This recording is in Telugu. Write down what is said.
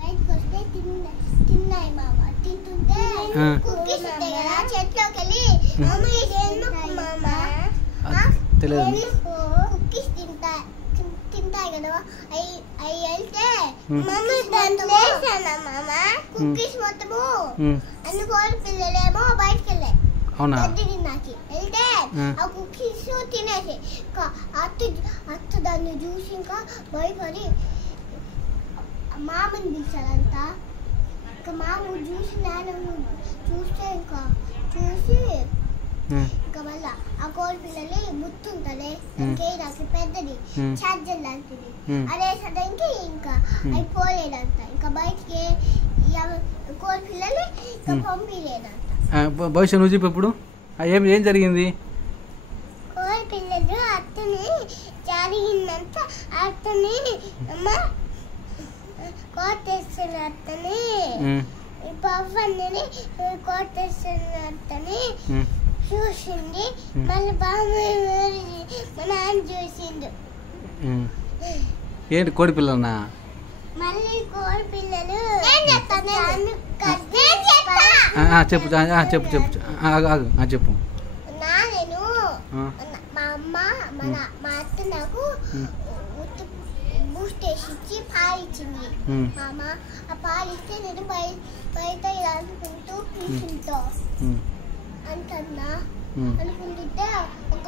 బయటకు వస్తే తిన్నాయి మామ. తింటుంటే కుక్కీస్ ఉంటాయి కదా చెట్లోకి వెళ్ళి మామ ఇది ఎందుకు మామ కుక్కీస్ తింటాయి కదా అవి వెళ్తే మమ్మీ దాంట్లో వేసానా మామ కుక్కీస్ మొత్తము అన్ని కోడి పిల్లలేమో బయటకు వెళ్ళాయి. నాకు వెళ్తే ఆ కుక్కీస్ తినేసి అత్త దాన్ని చూసి ఇంకా భయపడి మామని పిలిచాడంట. ఇంకా మామ చూసి నాన్న చూస్తే ఇంకా చూసి ఇంకా మళ్ళా ఆ కోడి పిల్లలు ముత్తుంటలే ఇంకేదానికి పెద్దది ఛార్జర్ లాంటిది అదేసరికి ఇంకా అయిపోలేదంట. ఇంకా బయటికి కోడి పిల్లలు ఇంకా పంపిలేదంట. భవిష్యత్ నువ్వు చెప్పు ఇప్పుడు ఏం జరిగింది? కోడి పిల్లలు అత్తని జరిగిందంట. అత్తని అమ్మ కోటేస్తున్న అత్తని పవ్వని కోటేస్తున్న అత్తని చూసింది. మళ్ళీ బాగా మా నాన్న చూసిండు. ఏంటి కోడి పిల్లనా? మళ్ళీ కోడి పిల్లలు చెప్పు చెప్పు చెప్పు చెప్పు. నేను మా అమ్మ మా అత్త నాకు బూస్ట్ వేసి ఇచ్చి పాలు ఇచ్చింది. మా అమ్మ ఆ పాలు ఇస్తే నేను బయట ఇలా అనుకుంటూ కూర్చుంటా అంటున్నా అనుకుంటుంటే ఒక